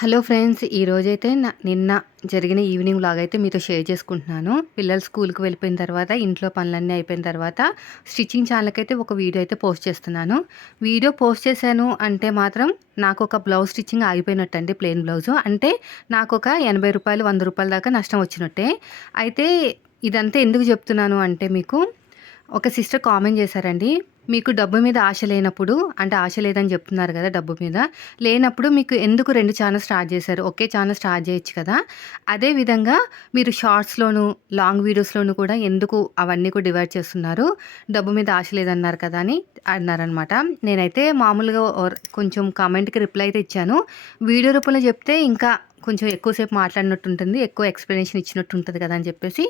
Hello friends ఈరోజైతే నా నిన్న జరిగిన ఈవినింగ్ లాగా అయితే మీతో షేర్ చేసుకుంటున్నాను. పిల్లలు స్కూల్కి వెళ్ళిపోయిన తర్వాత ఇంట్లో పనులన్నీ అయిపోయిన తర్వాత స్టిచ్చింగ్ ఛానల్కి అయితే ఒక వీడియో అయితే పోస్ట్ చేస్తున్నాను. వీడియో పోస్ట్ చేశాను అంటే మాత్రం నాకు ఒక బ్లౌజ్ స్టిచ్చింగ్ ఆగిపోయినట్టు అండి ప్లెయిన్ బ్లౌజు. అంటే నాకు ఒక ఎనభై రూపాయలు వంద రూపాయల దాకా నష్టం వచ్చినట్టే. అయితే ఇదంతా ఎందుకు చెప్తున్నాను అంటే మీకు ఒక సిస్టర్ కామెంట్ చేశారండి. మీకు డబ్బు మీద ఆశ లేనప్పుడు అంటే ఆశ లేదని చెప్తున్నారు కదా డబ్బు మీద లేనప్పుడు మీకు ఎందుకు రెండు ఛానల్ స్టార్ట్ చేశారు? ఒకే ఛానల్ స్టార్ట్ చేయొచ్చు కదా. అదే విధంగా మీరు షార్ట్స్లోను లాంగ్ వీడియోస్లోను కూడా ఎందుకు అవన్నీ కూడా డివైడ్ చేస్తున్నారు? డబ్బు మీద ఆశ లేదన్నారు కదా అని అన్నారనమాట. నేనైతే మామూలుగా కొంచెం కామెంట్కి రిప్లై అయితే ఇచ్చాను. వీడియో రూపంలో చెప్తే ఇంకా కొంచెం ఎక్కువసేపు మాట్లాడినట్టు ఉంటుంది ఎక్కువ ఎక్స్ప్లెనేషన్ ఇచ్చినట్టు ఉంటుంది కదా అని చెప్పేసి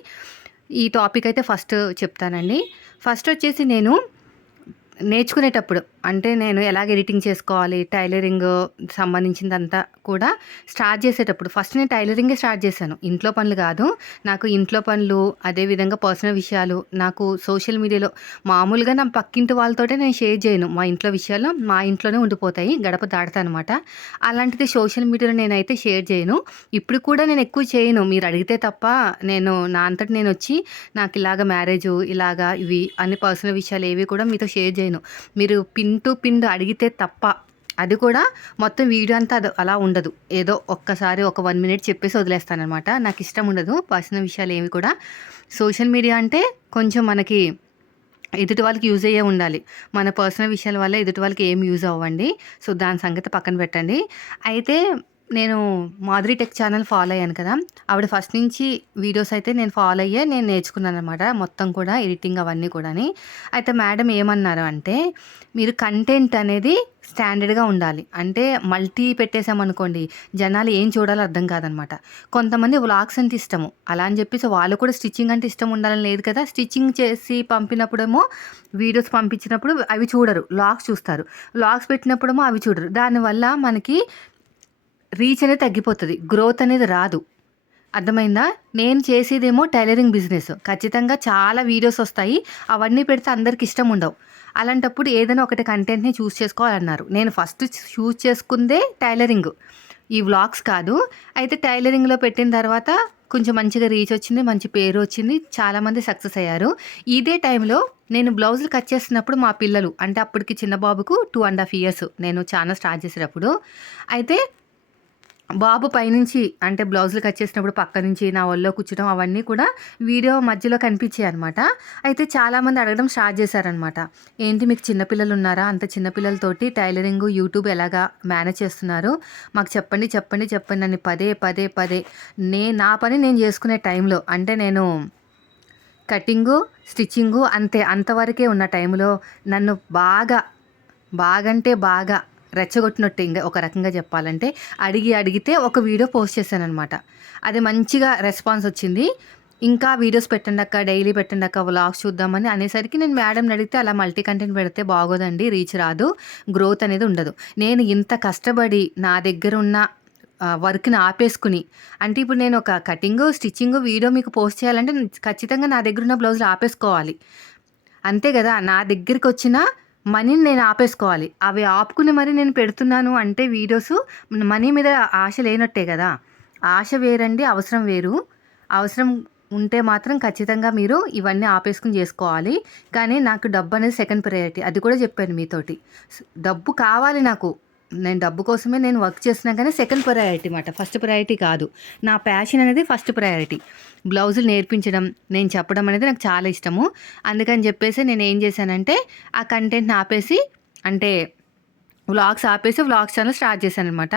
ఈ టాపిక్ అయితే ఫస్ట్ చెప్తానండి. ఫస్ట్ వచ్చేసి నేను నేర్చుకునేటప్పుడు. అంటే నేను ఎలాగ ఎడిటింగ్ చేసుకోవాలి టైలరింగ్ సంబంధించిందంతా కూడా స్టార్ట్ చేసేటప్పుడు ఫస్ట్ నేను టైలరింగే స్టార్ట్ చేశాను. ఇంట్లో పనులు కాదు నాకు ఇంట్లో పనులు అదేవిధంగా పర్సనల్ విషయాలు నాకు సోషల్ మీడియాలో మామూలుగా నా పక్కింటి వాళ్ళతోటే నేను షేర్ చేయను. మా ఇంట్లో విషయాలు మా ఇంట్లోనే ఉండిపోతాయి గడప దాడతానమాట అలాంటిది సోషల్ మీడియాలో నేనైతే షేర్ చేయను. ఇప్పుడు కూడా నేను ఎక్కువ చేయను. మీరు అడిగితే తప్ప నేను నా అంతటి నేను వచ్చి నాకు ఇలాగ మ్యారేజ్ ఇలాగా ఇవి అన్ని పర్సనల్ విషయాలు ఏవి కూడా మీతో షేర్ చేయను. మీరు పిన్ టు పిన్ అడిగితే తప్ప. అది కూడా మొత్తం వీడియో అంతా అది అలా ఉండదు. ఏదో ఒక్కసారి ఒక వన్ మినిట్ చెప్పేసి వదిలేస్తానమాట నాకు ఇష్టం ఉండదు. పర్సనల్ విషయాలు ఏమి కూడా. సోషల్ మీడియా అంటే కొంచెం మనకి ఎదుటి వాళ్ళకి యూజ్ అయ్యే ఉండాలి. మన పర్సనల్ విషయాల వల్ల ఎదుటి వాళ్ళకి ఏం యూజ్ అవ్వండి. సో దాని సంగతి పక్కన పెట్టండి. అయితే నేను మాధురి టెక్ ఛానల్ ఫాలో అయ్యాను కదా. ఆవిడ ఫస్ట్ నుంచి వీడియోస్ అయితే నేను ఫాలో అయ్యే నేను నేర్చుకున్నాను అనమాట మొత్తం కూడా ఎడిటింగ్ అవన్నీ కూడాని. అయితే మేడం ఏమన్నారు అంటే మీరు కంటెంట్ అనేది స్టాండర్డ్గా ఉండాలి. అంటే మల్టీ పెట్టేసామనుకోండి జనాలు ఏం చూడాలో అర్థం కాదనమాట కొంతమంది వ్లాగ్స్ అంటే ఇష్టము. అలా అని చెప్పేసి వాళ్ళు కూడా స్టిచ్చింగ్ అంటే ఇష్టం ఉండాలని లేదు కదా. స్టిచ్చింగ్ చేసి పంపినప్పుడేమో వీడియోస్ పంపించినప్పుడు అవి చూడరు. లాగ్స్ చూస్తారు. లాగ్స్ పెట్టినప్పుడేమో అవి చూడరు. దానివల్ల మనకి రీచ్ అనేది తగ్గిపోతుంది. గ్రోత్ అనేది రాదు. అర్థమైందా? నేను చేసేదేమో టైలరింగ్ బిజినెస్ ఖచ్చితంగా చాలా వీడియోస్ వస్తాయి. అవన్నీ పెడితే అందరికి ఇష్టం ఉండవు. అలాంటప్పుడు ఏదైనా ఒకటి కంటెంట్ని చూస్ చేసుకోవాలన్నారు. నేను ఫస్ట్ చూస్ చేసుకుందే టైలరింగ్ ఈ వ్లాగ్స్ కాదు. అయితే టైలరింగ్లో పెట్టిన తర్వాత కొంచెం మంచిగా రీచ్ వచ్చింది మంచి పేరు వచ్చింది చాలామంది సక్సెస్ అయ్యారు. ఇదే టైంలో నేను బ్లౌజులు కట్ చేస్తున్నప్పుడు మా పిల్లలు అంటే అప్పటికి చిన్న బాబుకు టూ అండ్ హాఫ్ ఇయర్స్ నేను చాలా స్టార్ట్ చేసేటప్పుడు. అయితే బాబు పైనుంచి అంటే బ్లౌజులు కట్ చేసినప్పుడు పక్క నుంచి నా ఒళ్ళో కూర్చోడం అవన్నీ కూడా వీడియో మధ్యలో కనిపించాయి అనమాట అయితే చాలామంది అడగడం స్టార్ట్ చేశారనమాట ఏంటి మీకు చిన్నపిల్లలు ఉన్నారా? అంత చిన్నపిల్లలతోటి టైలరింగ్ యూట్యూబ్ ఎలాగా మేనేజ్ చేస్తున్నారు? మాకు చెప్పండి చెప్పండి చెప్పండి అని పదే పదే పదే. నే నా పని నేను చేసుకునే టైంలో అంటే నేను కటింగు స్టిచ్చింగు అంతే అంతవరకే ఉన్న టైంలో నన్ను బాగా బాగంటే బాగా రెచ్చగొట్టినట్టు ఇంకా ఒక రకంగా చెప్పాలంటే అడిగి అడిగితే ఒక వీడియో పోస్ట్ చేశాను అనమాట అది మంచిగా రెస్పాన్స్ వచ్చింది. ఇంకా వీడియోస్ పెట్టండి అక్క డైలీ పెట్టండి అక్క వ్లాగ్స్ చూద్దామని అనేసరికి నేను మేడంని అడిగితే అలా మల్టీ కంటెంట్ పెడితే బాగోదండి రీచ్ రాదు గ్రోత్ అనేది ఉండదు. నేను ఇంత కష్టపడి నా దగ్గర ఉన్న వర్క్ని ఆపేసుకుని అంటే ఇప్పుడు నేను ఒక కటింగ్ స్టిచ్చింగ్ వీడియో మీకు పోస్ట్ చేయాలంటే ఖచ్చితంగా నా దగ్గర ఉన్న బ్లౌజులు ఆపేసుకోవాలి. అంతే కదా నా దగ్గరికి వచ్చిన మనీని నేను ఆపేసుకోవాలి. అవి ఆపుకుని మరి నేను పెడుతున్నాను అంటే వీడియోస్ మనీ మీద ఆశ లేనట్టే కదా. ఆశ వేరండి అవసరం వేరు. అవసరం ఉంటే మాత్రం ఖచ్చితంగా మీరు ఇవన్నీ ఆపేసుకుని చేసుకోవాలి. కానీ నాకు డబ్బు అనేది సెకండ్ ప్రయారిటీ. అది కూడా చెప్పాను మీతోటి. డబ్బు కావాలి నాకు. నేను డబ్బు కోసమే నేను వర్క్ చేస్తున్నా కానీ సెకండ్ ప్రయారిటీ మాట. ఫస్ట్ ప్రయారిటీ కాదు. నా ప్యాషన్ అనేది ఫస్ట్ ప్రయారిటీ బ్లౌజులు నేర్పించడం నేను చెప్పడం అనేది నాకు చాలా ఇష్టము. అందుకని చెప్పేసి నేను ఏం చేశానంటే ఆ కంటెంట్ని ఆపేసి అంటే వ్లాగ్స్ ఆపేసి వ్లాగ్స్ ఛానల్ స్టార్ట్ చేశాను అనమాట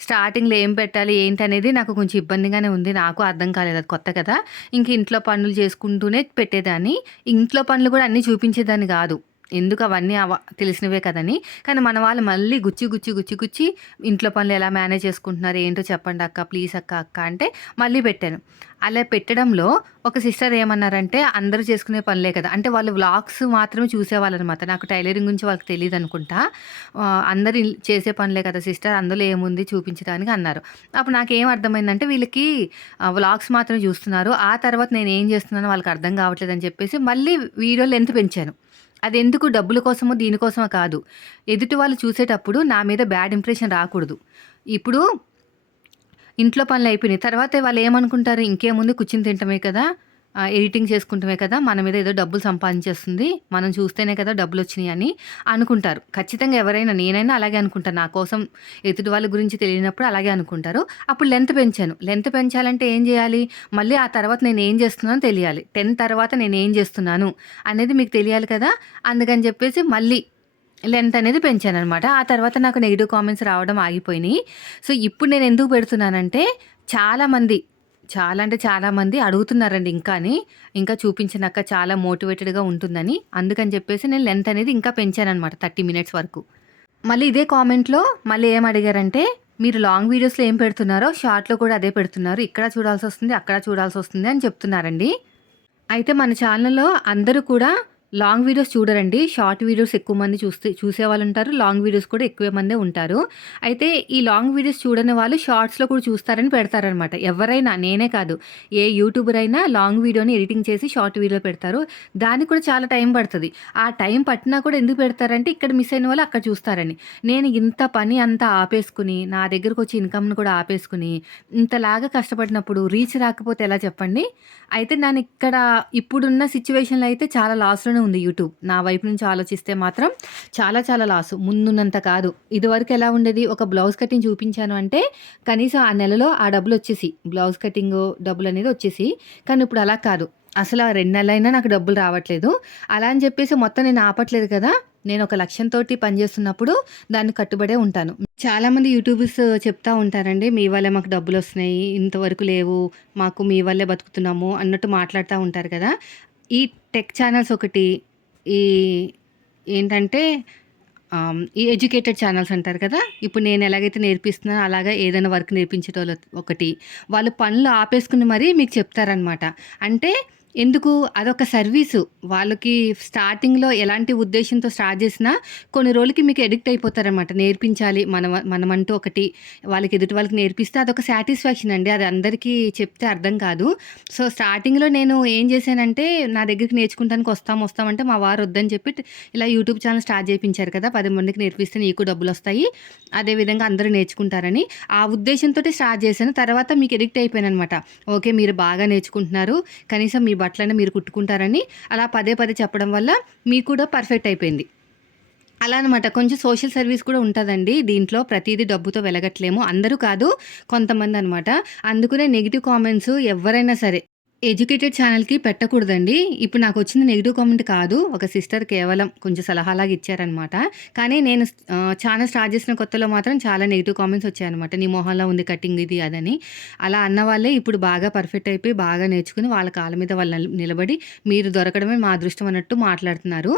స్టార్టింగ్లో ఏం పెట్టాలి ఏంటి అనేది నాకు కొంచెం ఇబ్బందిగానే ఉంది. నాకు అర్థం కాలేదు అది కొత్త కదా. ఇంక ఇంట్లో పనులు చేసుకుంటూనే పెట్టేదాన్ని. ఇంట్లో పనులు కూడా అన్నీ చూపించేదాన్ని కాదు. ఎందుకు అవన్నీ అవ తెలిసినవే కదని. కానీ మన వాళ్ళు మళ్ళీ గుచ్చి గుచ్చి గుచ్చి గుచ్చి ఇంట్లో పనులు ఎలా మేనేజ్ చేసుకుంటున్నారు ఏంటో చెప్పండి అక్క ప్లీజ్ అక్క అక్క అంటే మళ్ళీ పెట్టాను. అలా పెట్టడంలో ఒక సిస్టర్ ఏమన్నారంటే అందరూ చేసుకునే పనులే కదా. అంటే వాళ్ళు వ్లాగ్స్ మాత్రమే చూసేవాళ్ళు అనమాట నాకు టైలరింగ్ గురించి వాళ్ళకి తెలియదు అనుకుంటా. అందరు చేసే పనులే కదా సిస్టర్ అందులో ఏముంది చూపించడానికి అన్నారు. అప్పుడు నాకు ఏం అర్థమైందంటే వీళ్ళకి వ్లాగ్స్ మాత్రమే చూస్తున్నారు. ఆ తర్వాత నేను ఏం చేస్తున్నానో వాళ్ళకి అర్థం కావట్లేదు అని చెప్పేసి మళ్ళీ వీడియో లెంత్ పెంచాను. అది ఎందుకు డబ్బుల కోసమో దీనికోసమో కాదు ఎదుటి వాళ్ళు చూసేటప్పుడు నా మీద బ్యాడ్ ఇంప్రెషన్ రాకూడదు ఇప్పుడు ఇంట్లో పనులు అయిపోయినాయి. తర్వాత వాళ్ళు ఏమనుకుంటారు ఇంకేముంది కూర్చొని తింటమే కదా! ఎడిటింగ్ చేసుకుంటమే కదా! మన మీద ఏదో డబ్బులు సంపాదించేస్తుంది. మనం చూస్తేనే కదా డబ్బులొచ్చినాయి అని అనుకుంటారు. ఖచ్చితంగా ఎవరైనా నేనైనా అలాగే అనుకుంటాను. నా కోసం ఎదుటి వాళ్ళ గురించి తెలియనప్పుడు అలాగే అనుకుంటారు. అప్పుడు లెంత్ పెంచాను. లెంత్ పెంచాలంటే ఏం చేయాలి మళ్ళీ ఆ తర్వాత నేను ఏం చేస్తున్నానో తెలియాలి. 10 తర్వాత నేను ఏం చేస్తున్నాను అనేది మీకు తెలియాలి కదా! అందుకని చెప్పేసి మళ్ళీ లెంత్ అనేది పెంచాను అనమాట ఆ తర్వాత నాకు నెగిటివ్ కామెంట్స్ రావడం ఆగిపోయినాయి సో, ఇప్పుడు నేను ఎందుకు పెడుతున్నానంటే చాలామంది చాలా అంటే చాలామంది అడుగుతున్నారండి ఇంకాని. ఇంకా చూపించినాక చాలా మోటివేటెడ్‌గా ఉంటుందని. అందుకని చెప్పేసి నేను లెంత్ అనేది ఇంకా పెంచాను అనమాట థర్టీ మినిట్స్ వరకు. మళ్ళీ ఇదే కామెంట్‌లో మళ్ళీ ఏం అడిగారంటే, "మీరు లాంగ్ వీడియోస్‌లో ఏం పెడుతున్నారో షార్ట్‌లో కూడా అదే పెడుతున్నారు. ఇక్కడ చూడాల్సి వస్తుంది అక్కడ చూడాల్సి వస్తుంది అని చెప్తున్నారండి. అయితే మన ఛానల్‌లో అందరూ కూడా లాంగ్ వీడియోస్ చూడరండి. షార్ట్ వీడియోస్ ఎక్కువ మంది చూస్తే చూసేవాళ్ళుంటారు. లాంగ్ వీడియోస్ కూడా ఎక్కువ మందే ఉంటారు. అయితే ఈ లాంగ్ వీడియోస్ చూడని వాళ్ళు షార్ట్స్‌లో కూడా చూస్తారని పెడతారనమాట. ఎవరైనా నేనే కాదు. ఏ యూట్యూబర్ అయినా లాంగ్ వీడియోని ఎడిటింగ్ చేసి షార్ట్ వీడియో పెడతారు. దానికి కూడా చాలా టైం పడుతుంది ఆ టైం పట్టినా కూడా ఎందుకు పెడతారంటే ఇక్కడ మిస్ అయిన వాళ్ళు అక్కడ చూస్తారని. నేను ఇంత పని అంతా ఆపేసుకుని, నా దగ్గరకొచ్చే ఇన్‌కమ్‌ని కూడా ఆపేసుకుని, ఇంతలాగా కష్టపడినప్పుడు రీచ్ రాకపోతే ఎలా చెప్పండి? అయితే నేనిక్కడ ఇప్పుడున్న సిచ్యువేషన్లో అయితే చాలా లాస్‌లోనే ఉంది యూట్యూబ్. నా వైపు నుంచి ఆలోచిస్తే మాత్రం చాలా చాలా లాసు. ముందున్నంత కాదు. ఇదివరకు ఎలా ఉండేది? ఒక బ్లౌజ్ కటింగ్ చూపించాను అంటే కనీసం ఆ నెలలో ఆ డబ్బులు వచ్చేసి బ్లౌజ్ కటింగు డబ్బులనేది వచ్చేసి. కానీ ఇప్పుడు అలా కాదు. అసలు ఆ రెండు నెలలైనా నాకు డబ్బులు రావట్లేదు. అలా అని చెప్పేసి మొత్తం నేను ఆపట్లేదు కదా! నేను ఒక లక్ష్యంతోటి పని చేస్తున్నప్పుడు దానికి కట్టుబడే ఉంటాను. చాలామంది యూట్యూబర్స్ చెప్తా ఉంటారండి. మీ వల్లే మాకు డబ్బులు వస్తున్నాయి ఇంతవరకు లేవు. మాకు మీ వల్లే బతుకుతున్నాము అన్నట్టు మాట్లాడుతూ ఉంటారు కదా! ఈ టెక్ ఛానల్స్ ఒకటి, ఈ ఏంటంటే ఈ ఎడ్యుకేటెడ్ ఛానల్స్ అంటారు కదా! ఇప్పుడు నేను ఎలాగైతే నేర్పిస్తున్నానో అలాగా ఏదైనా వర్క్ నేర్పించేటోళ్ళు ఒకటి. వాళ్ళు పనులు ఆపేసుకుని మరీ మీకు చెప్తారనమాట. అంటే ఎందుకు? అదొక సర్వీసు. వాళ్ళకి స్టార్టింగ్‌లో ఎలాంటి ఉద్దేశంతో స్టార్ట్ చేసినా కొన్ని రోజులకి మీకు ఎడిక్ట్ అయిపోతారనమాట. నేర్పించాలి మన మనమంటూ ఒకటి వాళ్ళకి ఎదుటి వాళ్ళకి నేర్పిస్తే అదొక సాటిస్ఫాక్షన్ అండి. అది అందరికీ చెప్తే అర్థం కాదు. సో, స్టార్టింగ్‌లో నేను ఏం చేశానంటే నా దగ్గరికి నేర్చుకుంటానికి వస్తాం, వస్తామంటే మా వారు వద్దని చెప్పి ఇలా యూట్యూబ్ ఛానల్ స్టార్ట్ చేపించారు కదా! పది మందికి నేర్పిస్తే నీకు డబ్బులు వస్తాయి అదేవిధంగా అందరూ నేర్చుకుంటారని. ఆ ఉద్దేశంతో స్టార్ట్ చేశాను. తర్వాత మీకు ఎడిక్ట్ అయిపోయాను అనమాట ఓకే. మీరు బాగా నేర్చుకుంటున్నారు. కనీసం మీ బట్టలైనా మీరు కుట్టుకుంటారని అలా పదే పదే చెప్పడం వల్ల మీకు కూడా పర్ఫెక్ట్ అయిపోయింది. అలా అనమాట. కొంచెం సోషల్ సర్వీస్ కూడా ఉంటుందండి దీంట్లో ప్రతిదీ డబ్బుతో వెలగట్లేము. అందరూ కాదు కొంతమంది అనమాట అందుకనే నెగిటివ్ కామెంట్స్ ఎవ్వరైనా సరే ఎడ్యుకేటెడ్ ఛానల్‌కి పెట్టకూడదండి. ఇప్పుడు నాకు వచ్చింది నెగిటివ్ కామెంట్ కాదు. ఒక సిస్టర్ కేవలం కొంచెం సలహాలాగా ఇచ్చారనమాట. కానీ నేను ఛానల్ స్టార్ట్ చేసిన కొత్తలో మాత్రం చాలా నెగిటివ్ కామెంట్స్ వచ్చాయన్నమాట నీ మొహంలో ఉంది కటింగ్ ఇది అదని. అలా అన్న వాళ్ళే ఇప్పుడు బాగా పర్ఫెక్ట్ అయిపోయి బాగా నేర్చుకుని వాళ్ళ కాళ్ళ మీద వాళ్ళు నిలబడి మీరు దొరకడమే మా అదృష్టం అన్నట్టు మాట్లాడుతున్నారు.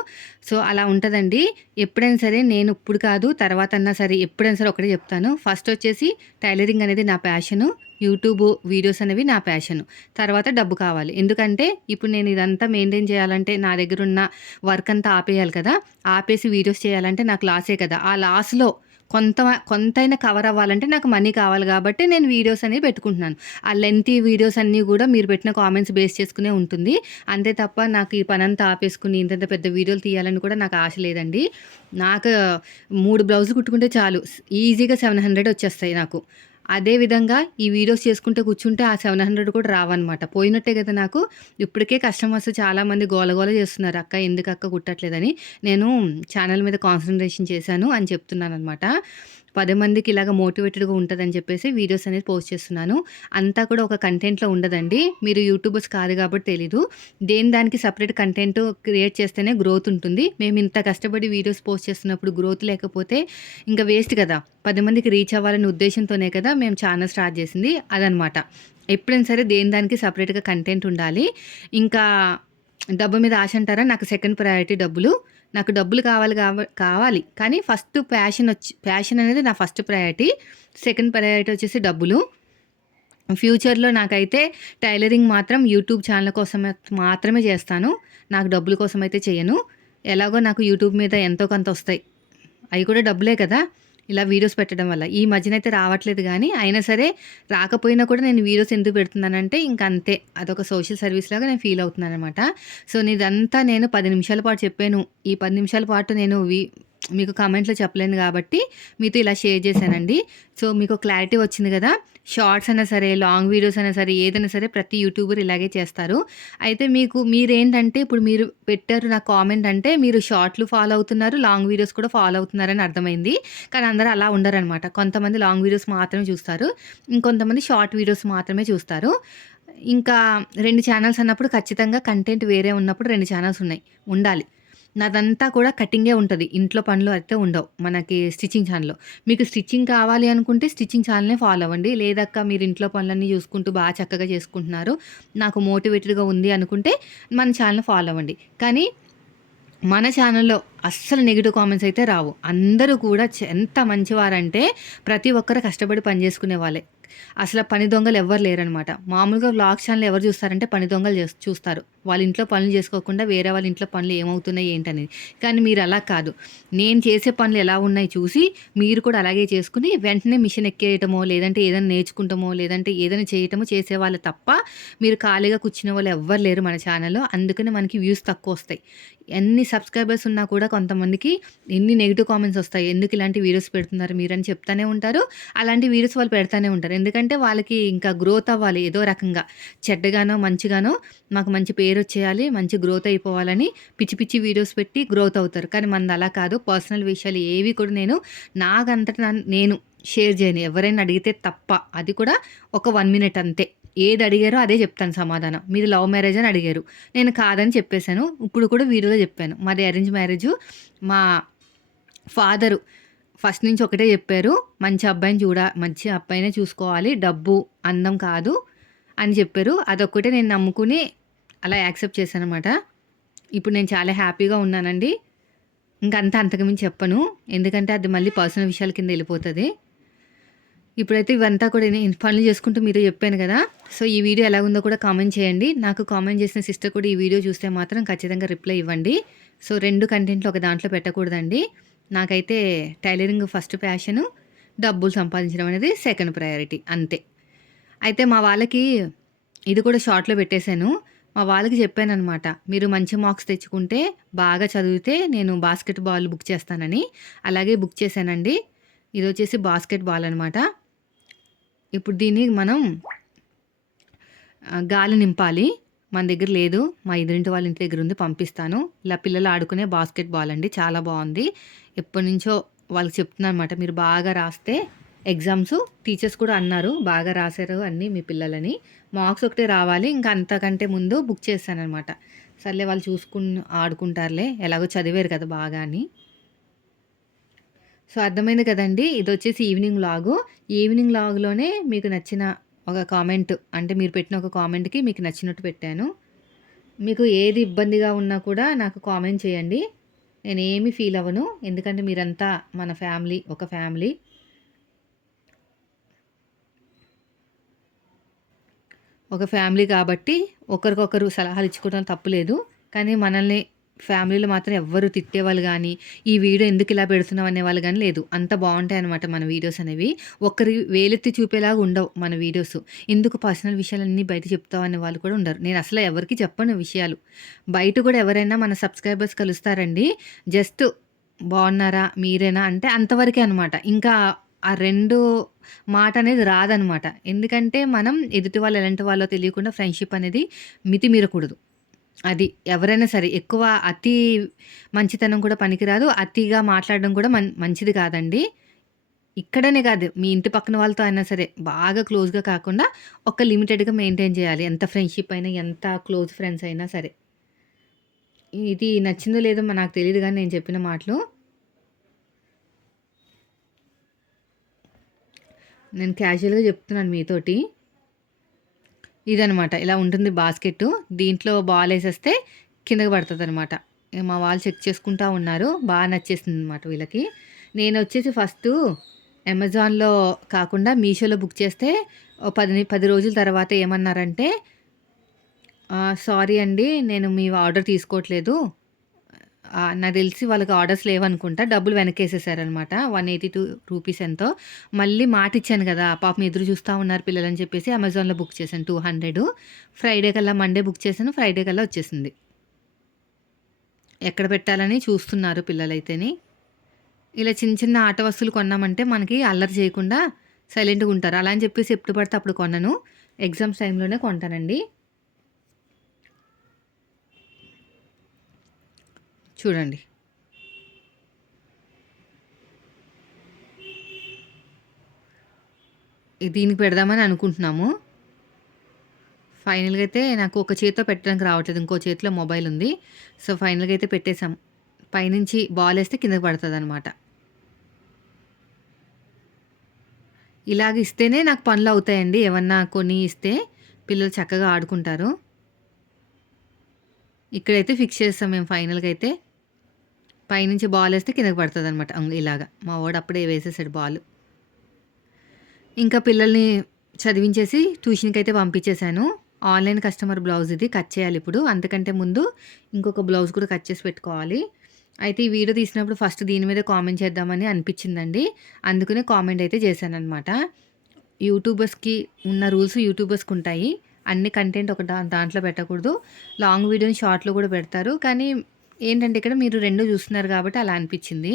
సో, అలా ఉంటుందండి ఎప్పుడైనా సరే నేను ఇప్పుడు కాదు తర్వాత అన్నా సరే ఎప్పుడైనా సరే ఒకటే చెప్తాను. ఫస్ట్ వచ్చేసి టైలరింగ్ అనేది నా ప్యాషను. యూట్యూబ్ వీడియోస్ అనేవి నా ప్యాషన్ తర్వాత డబ్బు కావాలి. ఎందుకంటే ఇప్పుడు నేను ఇదంతా మెయింటైన్ చేయాలంటే నా దగ్గర ఉన్న వర్క్ అంతా ఆపేయాలి కదా! ఆపేసి వీడియోస్ చేయాలంటే నాకు లాసే కదా! ఆ లాస్‌లో కొంత కొంతైనా కవర్ అవ్వాలంటే నాకు మనీ కావాలి కాబట్టి నేను వీడియోస్ అనేవి పెట్టుకుంటున్నాను. ఆ లెంతీ వీడియోస్ అన్నీ కూడా మీరు పెట్టిన కామెంట్స్ బేస్ చేసుకునే ఉంటుంది. అంతే తప్ప నాకు ఈ పని అంతా ఆపేసుకుని ఇంతంత పెద్ద వీడియోలు తీయాలని కూడా నాకు ఆశ లేదండి. నాకు మూడు బ్లౌజులు కుట్టుకుంటే చాలు. ఈజీగా 700 వచ్చేస్తాయి నాకు. అదే విధంగా ఈ వీడియోస్ చేసుకుంటే కూర్చుంటే ఆ 700 కూడా రావన్నమాట. పోయినట్టే కదా నాకు. ఇప్పటికే కస్టమర్స్ చాలామంది గోల గోల చేస్తున్నారు. అక్క ఎందుకక్క కుట్టట్లేదని. నేను ఛానల్ మీద కాన్సన్ట్రేషన్ చేశాను అని చెప్తున్నాను అనమాట పది మందికి ఇలాగ మోటివేటెడ్‌గా ఉంటుందని చెప్పేసి వీడియోస్ అనేది పోస్ట్ చేస్తున్నాను. అంతా కూడా ఒక కంటెంట్‌లో ఉండదండి. మీరు యూట్యూబర్స్ కాదు కాబట్టి తెలీదు. దేని దానికి సపరేట్ కంటెంట్ క్రియేట్ చేస్తేనే గ్రోత్ ఉంటుంది. మేము ఇంత కష్టపడి వీడియోస్ పోస్ట్ చేస్తున్నప్పుడు గ్రోత్ లేకపోతే ఇంకా వేస్ట్ కదా! పది మందికి రీచ్ అవ్వాలనే ఉద్దేశంతోనే కదా మేము ఛానల్ స్టార్ట్ చేసింది. అదనమాట. ఎప్పుడైనా సరే దేని దానికి సపరేట్గా కంటెంట్ ఉండాలి. ఇంకా డబ్బు మీద ఆశ అంటారా? నాకు సెకండ్ ప్రయారిటీ డబ్బులు. నాకు డబ్బులు కావాలి కావ కావాలి. కానీ ఫస్ట్ ప్యాషన్ వచ్చి ప్యాషన్ అనేది నా ఫస్ట్ ప్రయారిటీ. సెకండ్ ప్రయారిటీ వచ్చేసి డబ్బులు. ఫ్యూచర్‌లో నాకైతే టైలరింగ్ మాత్రం యూట్యూబ్ ఛానల్ కోసం మాత్రమే చేస్తాను. నాకు డబ్బుల కోసం అయితే చేయను. ఎలాగో నాకు యూట్యూబ్ మీద ఎంతో కొంత వస్తాయి. అవి కూడా డబ్బులే కదా! ఇలా వీడియోస్ పెట్టడం వల్ల. ఈ మధ్యన అయితే రావట్లేదు కానీ అయినా సరే రాకపోయినా కూడా నేను వీడియోస్ ఎందుకు పెడుతున్నానంటే ఇంక అంతే. అదొక సోషల్ సర్వీస్ లాగా నేను ఫీల్ అవుతున్నాననమాట. సో, ఇదంతా నేను పది నిమిషాల పాటు చెప్పాను. ఈ పది నిమిషాల పాటు నేను వి మీకు కామెంట్లో చెప్పలేను కాబట్టి మీతో ఇలా షేర్ చేశానండి. సో మీకు క్లారిటీ వచ్చింది కదా షార్ట్స్ అయినా సరే లాంగ్ వీడియోస్ అయినా సరే ఏదైనా సరే ప్రతి యూట్యూబర్ ఇలాగే చేస్తారు. అయితే మీకు మీరేంటంటే ఇప్పుడు మీరు పెట్టారు నా కామెంట్ అంటే మీరు షార్ట్లు ఫాలో అవుతున్నారు లాంగ్ వీడియోస్ కూడా ఫాలో అవుతున్నారని అర్థమైంది. కానీ అందరూ అలా ఉండరనమాట. కొంతమంది లాంగ్ వీడియోస్ మాత్రమే చూస్తారు ఇంకొంతమంది షార్ట్ వీడియోస్ మాత్రమే చూస్తారు. ఇంకా రెండు ఛానల్స్ అన్నప్పుడు ఖచ్చితంగా కంటెంట్ వేరే ఉన్నప్పుడు రెండు ఛానల్స్ ఉన్నాయి ఉండాలి. నాదంతా కూడా కటింగే ఉంటుంది. ఇంట్లో పనులు అయితే ఉండవు. మనకి స్టిచ్చింగ్ ఛానల్లో. మీకు స్టిచ్చింగ్ కావాలి అనుకుంటే స్టిచ్చింగ్ ఛానల్నే ఫాలో అవ్వండి. లేదక్క మీరు ఇంట్లో పనులన్నీ చూసుకుంటూ బాగా చక్కగా చేసుకుంటున్నారు. నాకు మోటివేటెడ్గా ఉంది అనుకుంటే మన ఛానల్ ఫాలో అవ్వండి. కానీ మన ఛానల్లో అస్సలు నెగిటివ్ కామెంట్స్ అయితే రావు. అందరూ కూడా ఎంత మంచివారంటే ప్రతి ఒక్కరు కష్టపడి పనిచేసుకునే వాళ్ళే. అసలు పని దొంగలు ఎవ్వరు లేరనమాట. మామూలుగా వ్లాగ్ ఛానల్ ఎవరు చూస్తారంటే పని దొంగలు చూస్తారు. వాళ్ళ ఇంట్లో పనులు చేసుకోకుండా వేరే వాళ్ళ ఇంట్లో పనులు ఏమవుతున్నాయి ఏంటనేది. కానీ మీరు అలా కాదు. నేను చేసే పనులు ఎలా ఉన్నాయి చూసి మీరు కూడా అలాగే చేసుకుని వెంటనే మిషన్ ఎక్కేయటమో లేదంటే ఏదైనా నేర్చుకుంటామో లేదంటే ఏదైనా చేయటమో చేసేవాళ్ళు తప్ప మీరు ఖాళీగా కూర్చునే వాళ్ళు ఎవ్వరు లేరు మన ఛానల్లో అందుకని మనకి వ్యూస్ తక్కువ వస్తాయి. ఎన్ని సబ్స్క్రైబర్స్ ఉన్నా కూడా కొంతమందికి ఎన్ని నెగిటివ్ కామెంట్స్ వస్తాయి ఎందుకు ఇలాంటి వీడియోస్ పెడుతున్నారు మీరని చెప్తానే ఉంటారు. అలాంటి వీడియోస్ వాళ్ళు పెడతానే ఉంటారు. ఎందుకంటే వాళ్ళకి ఇంకా గ్రోత్ అవ్వాలి ఏదో రకంగా. చెడ్డగానో మంచిగానో మాకు మంచి పేరు వచ్చేయాలి మంచి గ్రోత్ అయిపోవాలని పిచ్చి పిచ్చి వీడియోస్ పెట్టి గ్రోత్ అవుతారు. కానీ మనది అలా కాదు. పర్సనల్ విషయాలు ఏవి కూడా నేను నాకంతటా నేను షేర్ చేయను. ఎవరైనా అడిగితే తప్ప. అది కూడా ఒక వన్ మినిట్ అంతే. ఏది అడిగారో అదే చెప్తాను సమాధానం. మీది లవ్ మ్యారేజ్ అని అడిగారు. నేను కాదని చెప్పేశాను. ఇప్పుడు కూడా వీడియోలో చెప్పాను. మాది అరేంజ్ మ్యారేజ్. మా ఫాదరు ఫస్ట్ నుంచి ఒకటే చెప్పారు. మంచి అబ్బాయిని చూడ మంచి అబ్బాయినే చూసుకోవాలి. డబ్బు అందం కాదు అని చెప్పారు. అదొక్కటే నేను నమ్ముకుని అలా యాక్సెప్ట్ చేశాను అనమాట ఇప్పుడు నేను చాలా హ్యాపీగా ఉన్నానండి. ఇంకంతా అంతకుమించి చెప్పను. ఎందుకంటే అది మళ్ళీ పర్సనల్ విషయాల కింద వెళ్ళిపోతుంది. ఇప్పుడైతే ఇవంతా కూడా నేను పనులు చేసుకుంటూ మీరే చెప్పాను కదా. సో ఈ వీడియో ఎలా ఉందో కూడా కామెంట్ చేయండి. నాకు కామెంట్ చేసిన సిస్టర్ కూడా ఈ వీడియో చూస్తే మాత్రం ఖచ్చితంగా రిప్లై ఇవ్వండి. సో రెండు కంటెంట్లు ఒక దాంట్లో పెట్టకూడదండి. నాకైతే టైలరింగ్ ఫస్ట్ ప్యాషను డబ్బులు సంపాదించడం అనేది సెకండ్ ప్రయారిటీ అంతే. అయితే మా వాళ్ళకి ఇది కూడా షార్ట్లో పెట్టేశాను. మా వాళ్ళకి చెప్పాను అనమాట మీరు మంచి మార్క్స్ తెచ్చుకుంటే బాగా చదివితే నేను బాస్కెట్ బాల్ బుక్ చేస్తానని. అలాగే బుక్ చేశానండి. ఇది వచ్చేసి బాస్కెట్ బాల్ అనమాట ఇప్పుడు దీన్ని మనం గాలి నింపాలి. మన దగ్గర లేదు. మా ఎదురింటి వాళ్ళ ఇంటి దగ్గర ఉంది పంపిస్తాను. ఇలా పిల్లలు ఆడుకునే బాస్కెట్ బాల్ అండి చాలా బాగుంది. ఎప్పటి నుంచో వాళ్ళకి చెప్తున్నారు అనమాట మీరు బాగా రాస్తే ఎగ్జామ్స్ టీచర్స్ కూడా అన్నారు బాగా రాశారు అన్ని మీ పిల్లలని. మార్క్స్ ఒకటే రావాలి ఇంకా అంతకంటే ముందు బుక్ చేశానమాట సర్లే వాళ్ళు చూసుకుని ఆడుకుంటారులే ఎలాగో చదివారు కదా బాగా అని. సో అర్థమైంది కదండి. ఇది వచ్చేసి ఈవినింగ్ లాగు. ఈవినింగ్ లాగ్లోనే మీకు నచ్చిన ఒక కామెంట్ అంటే మీరు పెట్టిన ఒక కామెంట్కి మీకు నచ్చినట్టు పెట్టాను. మీకు ఏది ఇబ్బందిగా ఉన్నా కూడా నాకు కామెంట్ చేయండి. నేను ఏమి ఫీల్ అవ్వను. ఎందుకంటే మీరంతా మన ఫ్యామిలీ ఒక ఫ్యామిలీ. ఒక ఫ్యామిలీ కాబట్టి ఒకరికొకరు సలహాలు ఇచ్చుకోవడం తప్పులేదు కానీ మనల్ని ఫ్యామిలీలో మాత్రం ఎవ్వరు తిట్టేవాళ్ళు కానీ ఈ వీడియో ఎందుకు ఇలా పెడుతున్నాం అనేవాళ్ళు కానీ లేదు. అంత బాగుంటాయి అనమాట మన వీడియోస్ అనేవి. ఒకరి వేలెత్తి చూపేలాగా ఉండవు మన వీడియోస్. ఎందుకు పర్సనల్ విషయాలన్నీ బయట చెప్తావు అనే వాళ్ళు కూడా ఉండరు. నేను అసలు ఎవరికి చెప్పను విషయాలు. బయట కూడా ఎవరైనా మన సబ్స్క్రైబర్స్ కలుస్తారండి. జస్ట్ బాగున్నారా మీరేనా అంటే అంతవరకే అనమాట ఇంకా ఆ రెండు మాట అనేది రాదనమాట ఎందుకంటే మనం ఎదుటి వాళ్ళు ఎలాంటి వాళ్ళో తెలియకుండా ఫ్రెండ్షిప్ అనేది మితిమీరకూడదు. అది ఎవరైనా సరే ఎక్కువ అతి మంచితనం కూడా పనికిరాదు. అతిగా మాట్లాడడం కూడా మం మంచిది కాదండి. ఇక్కడనే కాదు మీ ఇంటి పక్కన వాళ్ళతో అయినా సరే బాగా క్లోజ్గా కాకుండా ఒక లిమిటెడ్గా మెయింటైన్ చేయాలి. ఎంత ఫ్రెండ్షిప్ అయినా ఎంత క్లోజ్ ఫ్రెండ్స్ అయినా సరే. ఇది నచ్చిందో లేదో నాకు తెలియదు కానీ నేను చెప్పిన మాటలు. నేను క్యాజువల్గా చెప్తున్నాను మీతోటి. ఇదనమాట. ఇలా ఉంటుంది బాస్కెట్ దీంట్లో బాల్ వేసేస్తే కిందకి పడుతుంది అనమాట మా వాళ్ళు చెక్ చేసుకుంటా ఉన్నారు. బాగా నచ్చేసింది అనమాట వీళ్ళకి. నేను వచ్చేసి ఫస్ట్ అమెజాన్లో కాకుండా మీషోలో బుక్ చేస్తే పది పది రోజుల తర్వాత ఏమన్నారంటే సారీ అండి నేను మీ ఆర్డర్ తీసుకోవట్లేదు. నాకు తెలిసి వాళ్ళకి ఆర్డర్స్ లేవనుకుంటా డబ్బులు వెనకేసేసారనమాట. వన్ ఎయిటీ టూ రూపీస్ ఎంతో. మళ్ళీ మాట ఇచ్చాను కదా పాపం ఎదురు చూస్తూ ఉన్నారు పిల్లలని చెప్పేసి అమెజాన్లో బుక్ చేశాను టూ హండ్రెడ్. ఫ్రైడే కల్లా మండే బుక్ చేశాను ఫ్రైడే కల్లా వచ్చేసింది. ఎక్కడ పెట్టాలని చూస్తున్నారు పిల్లలైతేని. ఇలా చిన్న చిన్న ఆట వస్తువులు కొన్నామంటే మనకి అల్లరి చేయకుండా సైలెంట్గా ఉంటారు. అలా అని చెప్పేసి ఎప్పుడు పడితే అప్పుడు కొనను. ఎగ్జామ్స్ టైంలోనే కొంటానండి. చూడండి. దీనికి పెడదామని అనుకుంటున్నాము. ఫైనల్గా అయితే నాకు ఒక చేతితో పెట్టడానికి రావట్లేదు. ఇంకో చేతిలో మొబైల్ ఉంది. సో ఫైనల్గా అయితే పెట్టేశాం. పైనుంచి బాల్ వేస్తే కిందకి పడుతుంది అనమాట ఇలాగ ఇస్తేనే నాకు పనులు అవుతాయండి. ఏమన్నా కొన్ని ఇస్తే పిల్లలు చక్కగా ఆడుకుంటారు. ఇక్కడైతే ఫిక్స్ చేస్తాం మేము. ఫైనల్గా అయితే పైనుంచి బాల్ వేస్తే కిందకి పడుతుంది అనమాట ఇలాగా. మా వాడు అప్పుడే వేసేసాడు బాల్ ఇంకా పిల్లల్ని చదివించేసి ట్యూషన్కి అయితే పంపించేశాను. ఆన్లైన్ కస్టమర్ బ్లౌజ్ ఇది కట్ చేయాలి ఇప్పుడు. అంతకంటే ముందు ఇంకొక బ్లౌజ్ కూడా కట్ చేసి పెట్టుకోవాలి. అయితే ఈ వీడియో తీసినప్పుడు ఫస్ట్ దీని మీద కామెంట్ చేద్దామని అనిపించిందండి. అందుకనే కామెంట్ అయితే చేశాను అనమాట యూట్యూబర్స్కి ఉన్న రూల్స్ యూట్యూబర్స్కి ఉంటాయి. అన్ని కంటెంట్ ఒక దాంట్లో పెట్టకూడదు. లాంగ్ వీడియోని షార్ట్లో కూడా పెడతారు. కానీ ఏంటంటే ఇక్కడ మీరు రెండు చూస్తున్నారు కాబట్టి అలా అనిపించింది.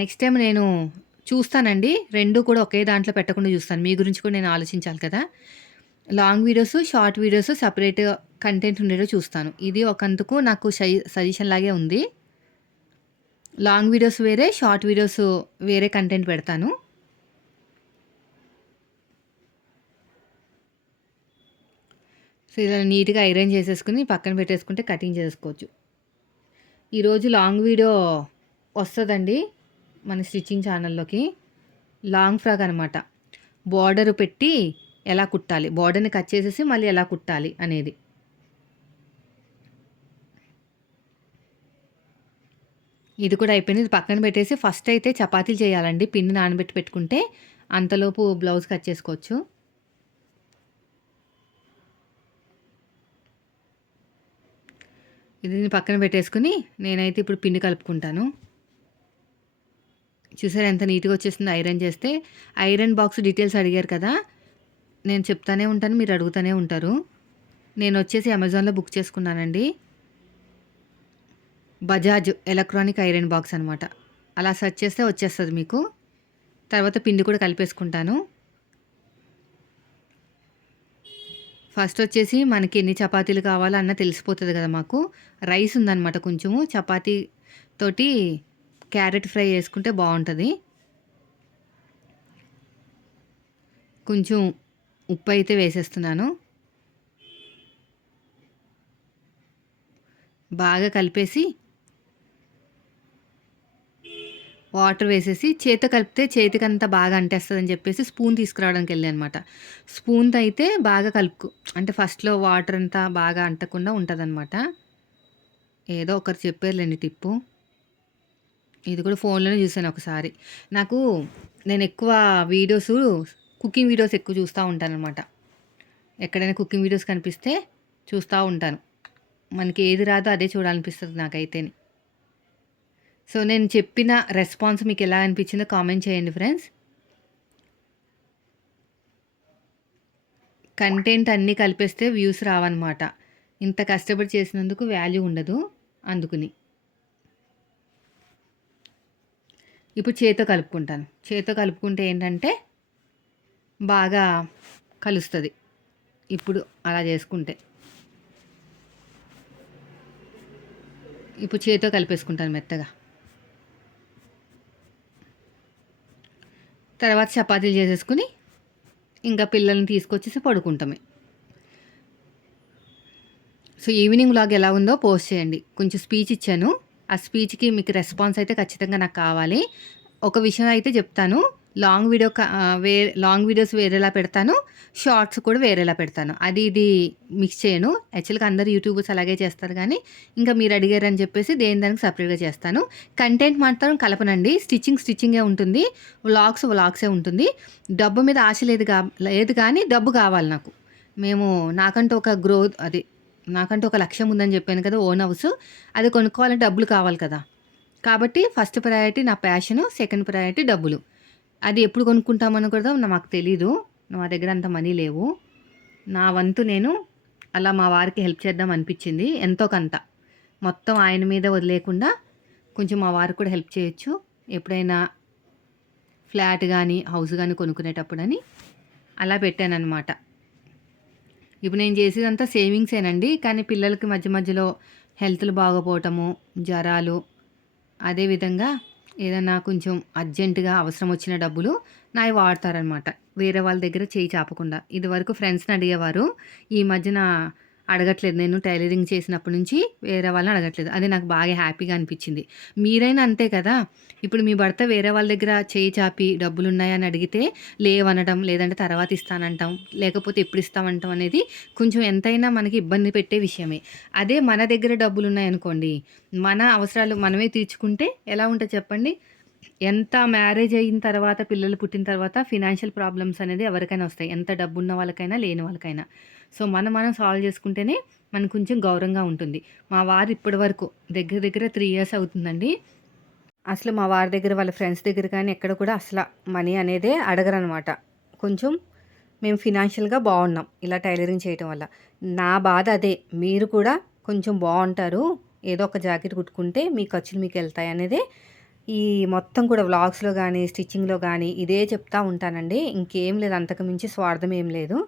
నెక్స్ట్ టైం నేను చూస్తానండి. రెండు కూడా ఒకే దాంట్లో పెట్టకుండా చూస్తాను. మీ గురించి కూడా నేను ఆలోచించాలి కదా. Long videos short videos separate content ఉండేటో చూస్తాను. ఇది ఒకందుకు నాకు సజెషన్ లాగే ఉంది. లాంగ్ వీడియోస్ వేరే షార్ట్ వీడియోస్ వేరే కంటెంట్ పెడతాను. సో ఇలా నీట్గా ఐరన్ చేసేసుకుని పక్కన పెట్టేసుకుంటే కటింగ్ చేసుకోవచ్చు. ఈరోజు లాంగ్ వీడియో వస్తుందండి మన స్టిచ్చింగ్ ఛానల్లోకి. లాంగ్ ఫ్రాక్ అనమాట బార్డర్ పెట్టి ఎలా కుట్టాలి? బార్డర్ని కట్ చేసేసి మళ్ళీ ఎలా కుట్టాలి అనేది. ఇది కూడా అయిపోయింది. ఇది పక్కన పెట్టేసి ఫస్ట్ అయితే చపాతీలు చేయాలండి. పిండి నానబెట్టి పెట్టుకుంటే అంతలోపు బ్లౌజ్ కట్ చేసుకోవచ్చు. ఇది పక్కన పెట్టేసుకుని నేనైతే ఇప్పుడు పిండి కలుపుకుంటాను. చూసారు ఎంత నీట్గా వచ్చేసింది ఐరన్ చేస్తే. ఐరన్ బాక్స్ డీటెయిల్స్ అడిగారు కదా. నేను చెప్తానే ఉంటాను మీరు అడుగుతూనే ఉంటారు. నేను వచ్చేసి అమెజాన్లో బుక్ చేసుకున్నానండి. బజాజ్ ఎలక్ట్రానిక్ ఐరన్ బాక్స్ అనమాట అలా సెర్చ్ చేస్తే వచ్చేస్తుంది మీకు. తర్వాత పిండి కూడా కలిపేసుకుంటాను. ఫస్ట్ వచ్చేసి మనకి ఎన్ని చపాతీలు కావాలో అన్న తెలిసిపోతుంది కదా మాకు. రైస్ ఉందన్నమాట కొంచెము. చపాతీ తోటి క్యారెట్ ఫ్రై చేసుకుంటే బాగుంటుంది కొంచెం ఉప్పు అయితే వేసేస్తున్నాను. బాగా కలిపేసి వాటర్ వేసేసి చేత కలిపితే చేతికి అంతా బాగా అంటేస్తుందని చెప్పేసి స్పూన్ తీసుకురావడానికి వెళ్ళాను అనమాట స్పూన్తో అయితే బాగా కలుపుకు అంటే ఫస్ట్లో వాటర్ అంతా బాగా అంటకుండా ఉంటుందన్నమాట. ఏదో ఒకరు చెప్పారులేండి టిప్పు. ఇది కూడా ఫోన్లోనే చూసాను ఒకసారి. నాకు నేను ఎక్కువ వీడియోస్ కుకింగ్ వీడియోస్ ఎక్కువ చూస్తూ ఉంటాను అనమాట ఎక్కడైనా కుకింగ్ వీడియోస్ కనిపిస్తే చూస్తూ ఉంటాను. మనకి ఏది రాదో అదే చూడాలనిపిస్తుంది నాకైతేనే. సో నేను చెప్పిన రెస్పాన్స్ మీకు ఎలా అనిపించిందో కామెంట్ చేయండి ఫ్రెండ్స్. కంటెంట్ అన్నీ కలిపేస్తే వ్యూస్ రావన్నమాట. ఇంత కష్టపడి చేసినందుకు వాల్యూ ఉండదు అందుకుని. ఇప్పుడు చేతో కలుపుకుంటాను. చేతో కలుపుకుంటే ఏంటంటే బాగా కలుస్తుంది. ఇప్పుడు అలా చేసుకుంటే. ఇప్పుడు చేతో కలిపేసుకుంటాను మెత్తగా. తర్వాత చపాతీలు చేసేసుకుని ఇంకా పిల్లల్ని తీసుకొచ్చేసి పడుకుంటామే. సో ఈవినింగ్ లాగ్ ఎలా ఉందో పోస్ట్ చేయండి. కొంచెం స్పీచ్ ఇచ్చాను. ఆ స్పీచ్కి మీకు రెస్పాన్స్ అయితే ఖచ్చితంగా నాకు కావాలి. ఒక విషయం అయితే చెప్తాను. లాంగ్ వీడియో వే లాంగ్ వీడియోస్ వేరేలా పెడతాను షార్ట్స్ కూడా వేరేలా పెడతాను. అది ఇది మిక్స్ చేయను. యాక్చువల్గా అందరు యూట్యూబర్స్ అలాగే చేస్తారు కానీ ఇంకా మీరు అడిగారని చెప్పేసి దేని దానికి సపరేట్గా చేస్తాను. కంటెంట్ మాత్రం కలపనండి. స్టిచ్చింగ్ స్టిచ్చింగే ఉంటుంది. వ్లాగ్స్ వ్లాగ్సే ఉంటుంది. డబ్బు మీద ఆశ లేదు కా లేదు కానీ డబ్బు కావాలి నాకు. మేము నాకంటూ ఒక గ్రోత్ అది నాకంటూ ఒక లక్ష్యం ఉందని చెప్పాను కదా ఓన్ హౌస్ అది కొనుక్కోవాలంటే డబ్బులు కావాలి కదా. కాబట్టి ఫస్ట్ ప్రయారిటీ నా ప్యాషను సెకండ్ ప్రయారిటీ డబ్బులు. అది ఎప్పుడు కొనుక్కుంటామని కూడా మాకు తెలీదు. మా దగ్గర అంత మనీ లేవు. నా వంతు నేను అలా మా వారికి హెల్ప్ చేద్దాం అనిపించింది. ఎంతో కొంత. మొత్తం ఆయన మీద వదిలేకుండా కొంచెం మా వారికి కూడా హెల్ప్ చేయొచ్చు. ఎప్పుడైనా ఫ్లాట్ కానీ హౌస్ కానీ కొనుక్కునేటప్పుడని అలా పెట్టానన్నమాట. ఇప్పుడు నేను చేసేదంతా సేవింగ్సేనండి. కానీ పిల్లలకి మధ్య మధ్యలో హెల్త్లు బాగోపోవటము జ్వరాలు అదేవిధంగా ఏదైనా కొంచెం అర్జెంటుగా అవసరం వచ్చిన డబ్బులు నావి వాడతారనమాట. వేరే వాళ్ళ దగ్గర చేయి చాపకుండా. ఇదివరకు ఫ్రెండ్స్ని అడిగేవారు ఈ మధ్యన అడగట్లేదు. నేను టైలరింగ్ చేసినప్పటి నుంచి వేరే వాళ్ళని అడగట్లేదు. అది నాకు బాగా హ్యాపీగా అనిపించింది. మీరైనా అంతే కదా? ఇప్పుడు మీ భర్త వేరే వాళ్ళ దగ్గర చేయి చాపి డబ్బులు ఉన్నాయని అడిగితే లేవనడం లేదంటే తర్వాత ఇస్తానంటాం లేకపోతే ఎప్పుడు ఇస్తామంటాం అనేది కొంచెం ఎంతైనా మనకి ఇబ్బంది పెట్టే విషయమే. అదే మన దగ్గర డబ్బులు ఉన్నాయనుకోండి మన అవసరాలు మనమే తీర్చుకుంటే ఎలా ఉంటుంది చెప్పండి? ఎంత మ్యారేజ్ అయిన తర్వాత పిల్లలు పుట్టిన తర్వాత ఫినాన్షియల్ ప్రాబ్లమ్స్ అనేది ఎవరికైనా వస్తాయి. ఎంత డబ్బు ఉన్న వాళ్ళకైనా లేని వాళ్ళకైనా. సో మనం మనం సాల్వ్ చేసుకుంటేనే మనకు కొంచెం గౌరవంగా ఉంటుంది. మా వారు ఇప్పటి వరకు దగ్గర దగ్గర త్రీ ఇయర్స్ అవుతుందండి. అసలు మా వారి దగ్గర వాళ్ళ ఫ్రెండ్స్ దగ్గర కానీ ఎక్కడ కూడా అసలు మనీ అనేదే అడగరనమాట. కొంచెం మేము ఫినాన్షియల్గా బాగున్నాం ఇలా టైలరింగ్ చేయటం వల్ల. నా బాధ అదే మీరు కూడా కొంచెం బాగుంటారు. ఏదో ఒక జాకెట్ కుట్టుకుంటే మీ ఖర్చులు మీకు వెళ్తాయి అనేది ఈ మొత్తం కూడా వ్లాగ్స్లో కానీ స్టిచ్చింగ్లో కానీ ఇదే చెప్తా ఉంటానండి. ఇంకేం లేదు అంతకు మించి స్వార్థం ఏం లేదు.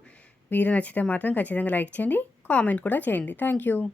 వీడియో నచ్చితే మాత్రం ఖచ్చితంగా లైక్ చేయండి కామెంట్ కూడా చేయండి. Thank you.